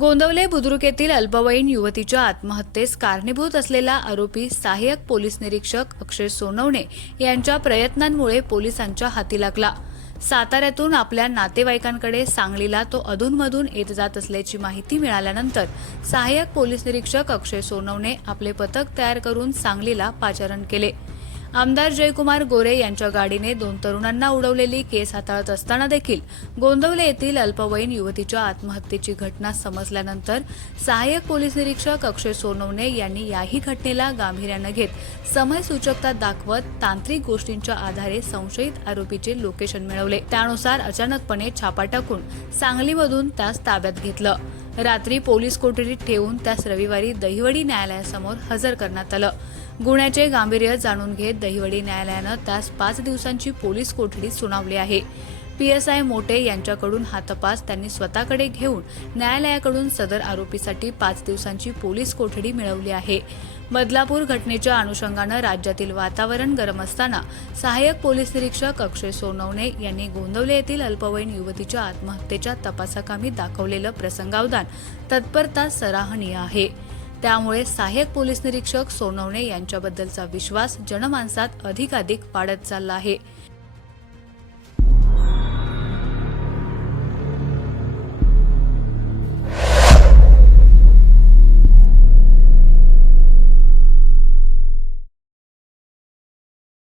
गोंदवले बुद्रुक येथील अल्पवयीन युवतीच्या आत्महत्येस कारणीभूत असलेला आरोपी सहाय्यक पोलीस निरीक्षक अक्षय सोनवणे यांच्या प्रयत्नांमुळे पोलिसांच्या हाती लागला. साताऱ्यातून आपल्या नातेवाईकांकडे सांगलीला तो अधूनमधून येत जात असल्याची माहिती मिळाल्यानंतर सहाय्यक पोलीस निरीक्षक अक्षय सोनवणे आपले पथक तयार करून सांगलीला पाचारण केले. आमदार जयकुमार गोरे यांच्या गाडीने दोन तरुणांना उडवलेली केस हाताळत असताना देखील गोंदवले येथील अल्पवयीन युवतीच्या आत्महत्येची घटना समजल्यानंतर सहाय्यक पोलीस निरीक्षक अक्षय सोनवणे यांनी याही घटनेला गांभीर्यानं घेत समयसूचकता दाखवत तांत्रिक गोष्टींच्या आधारे संशयित आरोपीचे लोकेशन मिळवले. त्यानुसार अचानकपणे छापा टाकून सांगलीमधून त्यास ताब्यात घेतलं. रात्री पोलीस कोठडीत ठेवून त्यास रविवारी दहिवडी न्यायालयासमोर हजर करण्यात आलं. गुन्ह्याचे गांभीर्य जाणून घेत दहिवडी न्यायालयानं त्यास पाच दिवसांची पोलीस कोठडी सुनावली आहे. पी एस आय मोटे यांच्याकडून हा तपास त्यांनी स्वतःकडे घेऊन न्यायालयाकडून सदर आरोपीसाठी पाच दिवसांची पोलीस कोठडी मिळवली आहे. बदलापूर घटनेच्या अनुषंगानं राज्यातील वातावरण गरम असताना सहाय्यक पोलीस निरीक्षक अक्षय सोनवणे यांनी गोंदवले येथील अल्पवयीन युवतीच्या आत्महत्येच्या तपासाकामी दाखवलेलं प्रसंगावधान तत्परता सराहनीय आहे. त्यामुळे सहाय्यक पोलीस निरीक्षक सोनवणे यांच्याबद्दलचा विश्वास जनमानसात अधिकाधिक वाढत चालला आहे.